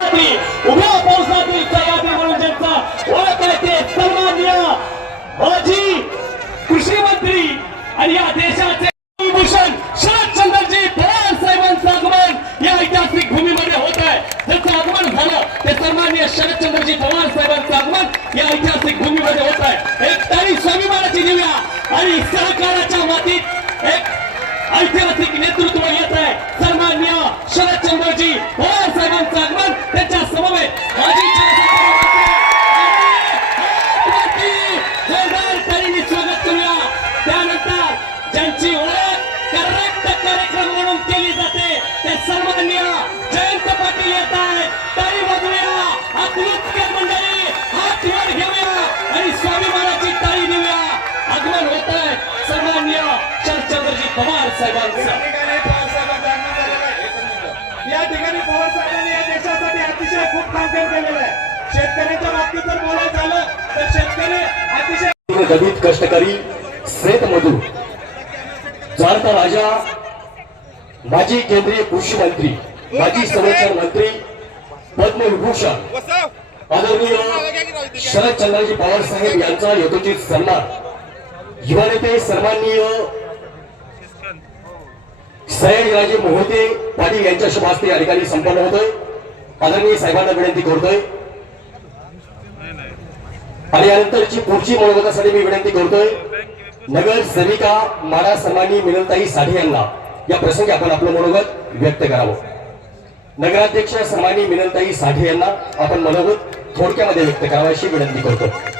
उभ्या पावसातील म्हणून ज्यांचा ओळख आहे ते सन्मान्य माजी कृषी मंत्री आणि या देशाचे भूषण शरदचंद्रजी पवार साहेबांचं आगमन या ऐतिहासिक भूमीमध्ये होत आहे. त्याचं आगमन झालं. ते सन्मान्य शरदचंद्रजी पवार साहेबांचं आगमन या ऐतिहासिक भूमीमध्ये होत आहे. एक तारी स्वाभिमानाची देऊया आणि सहकाराच्या मातीत एक ऐतिहासिक नेतृत्व येत आहे. ज्यांची ओळख करेक्ट कार्यक्रम म्हणून केली जाते ते सन्मान्य जयंत पाटील येत आहेत. तारी वाजवूया आत्मोत्कर मंडळी हात वर घेऊया आणि स्वाभिमानाची ताळी देऊया आगमन होत आहे सन्मान्य शरदचंद्रजी पवार साहेबांचं या ठिकाणी पवार साहेबांनी या देशासाठी अतिशय खूप काम केलेलं आहे. शेतकऱ्यांच्या बाबतीत जर बोलायचं झालं तर शेतकरी अतिशय दलित कष्टकरी श्वेत मधू झारखंड राजा माजी केंद्रीय कृषी मंत्री माजी संरक्षण मंत्री पद्मविभूषण आदरणीय शरदचंद्रजी पवार साहेब यांचा यथोचित सन्मान. युवा नेते सन्माननीय सयाजीराजे मोहिते पाटील यांच्या शुभ हस्ते या ठिकाणी संपन्न होतोय. आदरणीय साहेबांना विनंती करतोय. आणि यानंतरची पुढची मनोगतासाठी मी विनंती करतोय. नगर सेविका माडा समानी मिनलताई साठे यांना या प्रसंगी आपण आपलं मनोगत व्यक्त करावं. नगराध्यक्ष समानी मिनलताई साठे यांना आपण मनोगत थोडक्यामध्ये व्यक्त करावं अशी विनंती करतो.